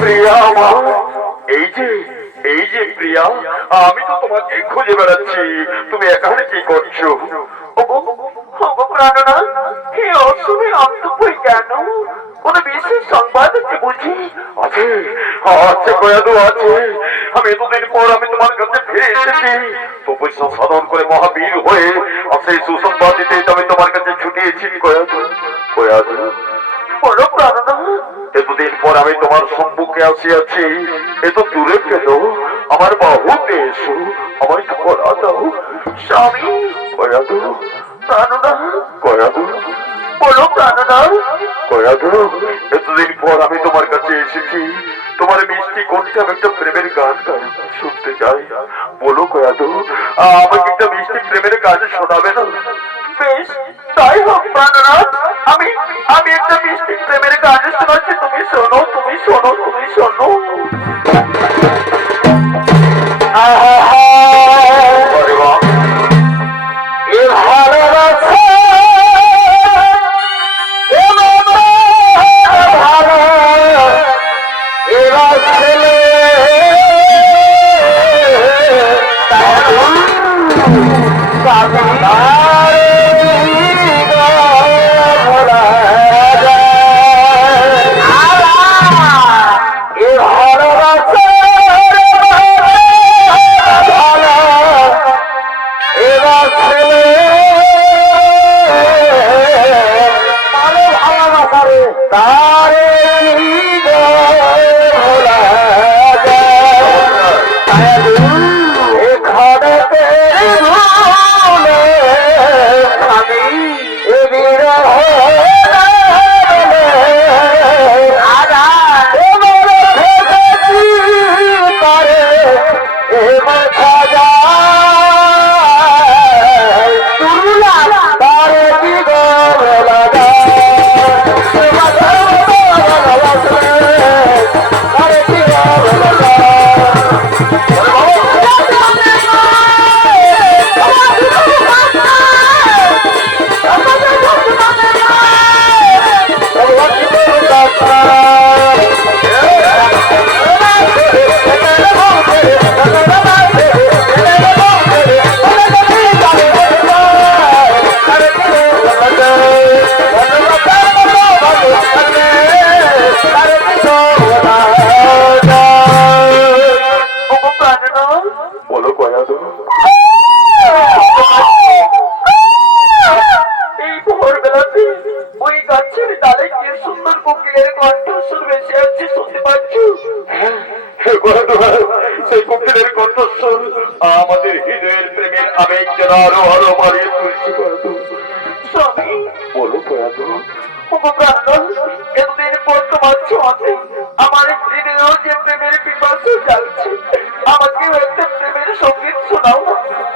প্রিয়া আমার, এই যে এই যে প্রিয়া, আমি তো তোমাকে খুঁজে বেড়াচ্ছি, তুমি এখানে কি করছো? বিশেষ সংবাদ আছে বুঝি? আছে, আছে কয়াদু আছে। আমি এতদিন পর আমি তোমার কাছে ফিরে এসেছি, তপস্যা সাধন করে মহাবীর হয়ে আর সেই সুসংবাদ দিতে আমি তোমার কাছে ছুটিয়েছি কয়াদু। কয়াদু বলো প্রাণনাথ, এতদিন পর আমি তোমার সম্মুখে আসিয়াছি, এত দূরে কেন? আমার বাহুতে এসো, আমায় করা দাও স্বামী। কয়াদু প্রাণনাথ, কয়াদু বলো প্রাণনাথ। কয়াদু, এতদিন পর আমি তোমার কাছে এসেছি, তোমার মিষ্টি কণ্ঠে আমি একটা প্রেমের গান গাই শুনতে চাই। বলো কয়াদু, আমাকে একটা মিষ্টি প্রেমের গান শোনাবে না? বেশ, তাই হোক প্রাণনাথ, আমি আমি একটা মিষ্টি প্রেমের গান শোনাচ্ছি, তুমি শোনো, তুমি শোনো, তুমি শোনো। আরে বাহ, এ ভালোবাসা আমাদের হৃদয়ের প্রেমের আবেগ যেন আরো আরো বাড়িয়ে তুলছে। স্বামী বলো কয়াদু। এতদিন পর তোমার ছোঁয়াতে আমার হৃদয়েও যে প্রেমের পিপাসা জাগছে, আমাকে একটা প্রেমের সঙ্গীত শোনাও।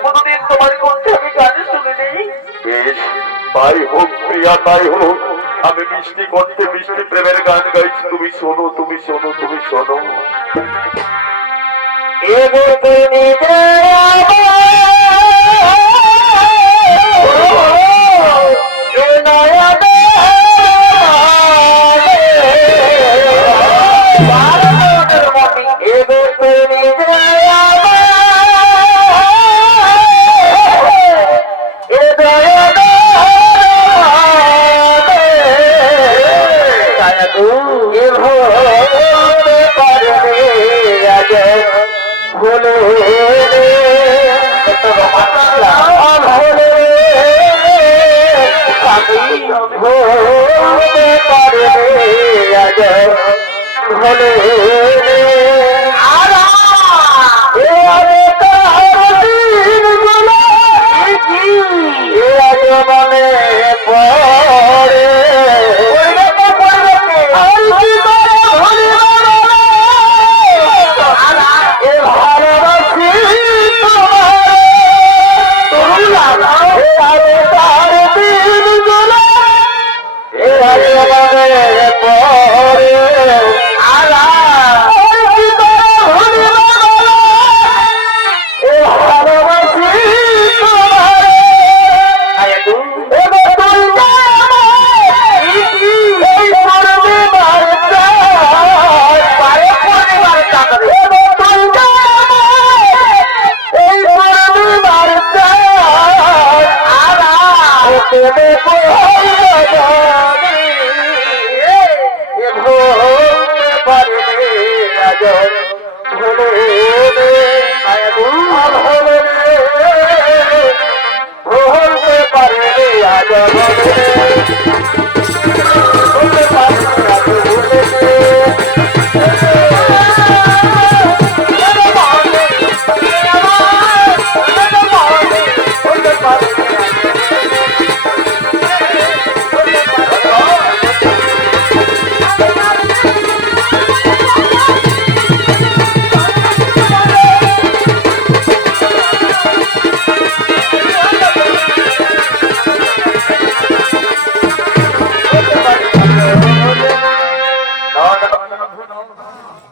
কতদিন তোমার কণ্ঠে আমি গান শুনে নেই। বেশ, তাই হোক প্রিয়া, তাই হোক। আমি মিষ্টি কণ্ঠে মিষ্টি প্রেমের গান গাইছি, তুমি শোনো, তুমি শোনো, তুমি শোনো। রে।